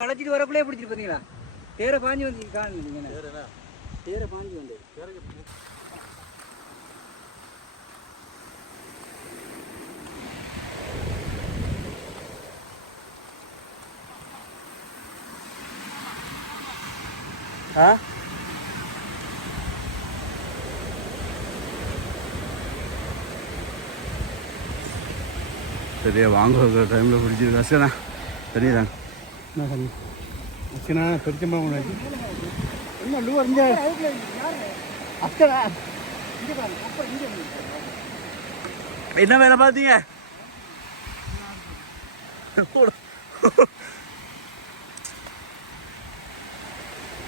அழைச்சிட்டு வரக்குள்ளே பிடிச்சிட்டு பார்த்தீங்களா? தேரை பாஞ்சு வந்து காணுங்க நீங்கள். தேரை பாஞ்சு வந்து சரியா வாங்குற டைமில் பிடிச்சிருக்கு அஸ்கனா சரிதான் அஸ்கனா பெருச்சம்பா உனக்கு என்ன லூ அறிஞ்ச அஸ்கனா என்ன வேலை பார்த்தீங்க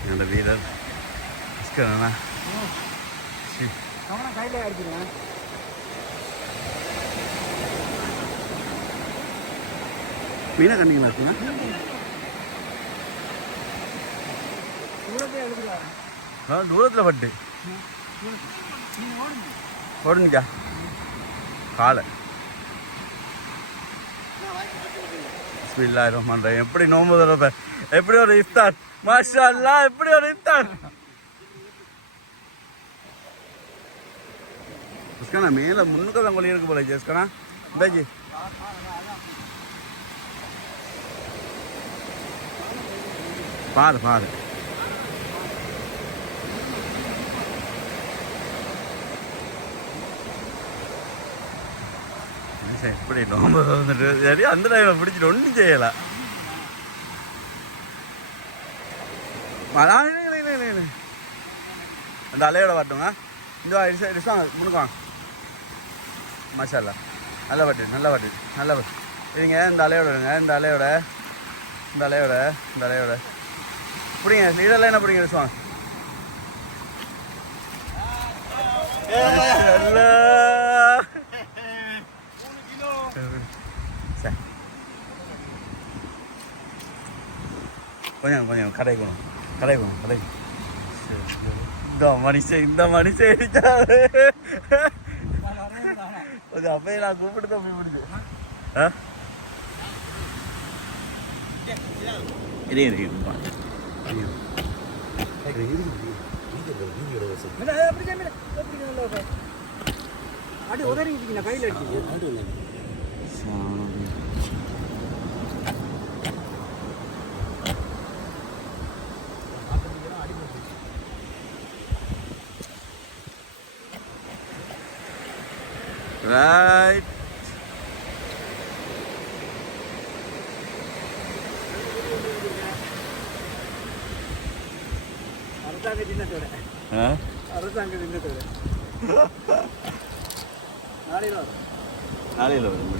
என்னோட வீரர் அஸ்கனா கையில் அடிச்சுருவேன். மீனை கண்டிங்களா இருக்குண்ணா தூரத்தில் பட்டு போடுங்கக்கா காலை பிஸ்மில்லாஹிர் ரஹ்மானிர் ரஹீம். எப்படி நோம்பு தரப்ப எப்படி ஒரு இஃப்தார் மாஷா அல்லாஹ் எப்படி ஒரு இஃப்தார் ஜஸ்கனா மேலே முன்னுக்கு தான் கொள்ளி இருக்கு போல ஜஸ்கனா இந்தாஜி பாரு பாரு எப்படி நோம்பு வந்துட்டு சரி அந்த டைமை பிடிச்சிட்டு ஒன்றும் செய்யலை. அந்த அலையோட வாட்டுங்க இந்த ரிசாங்க முன்னுக்குவாங்க மசாலா நல்ல வாட்டு நல்ல வாட்டு நல்ல வாட்டு இதுங்க இந்த அலையோட விடுங்க இந்த அலையோட இந்த அலையோட இந்த அலையோட பிடிங்க இதெல்லாம் என்ன பிடிங்க ரிசுவாங்க கொஞ்சம் கொஞ்சம் கடைக்கணும் கடைக்கணும் கடை இந்த மனுஷன் அடிச்சாரு கொஞ்சம் அப்பயே நான் கூப்பிட்டு தான் போய் முடிஞ்சு அடி உதறிக்கிட்டீங்க கையில் அடிச்சு right. அரசாங்க தின்னத்தோட அரசாங்க தின்னத்தோட நாளையில் வரும் நாளையில் வரும்.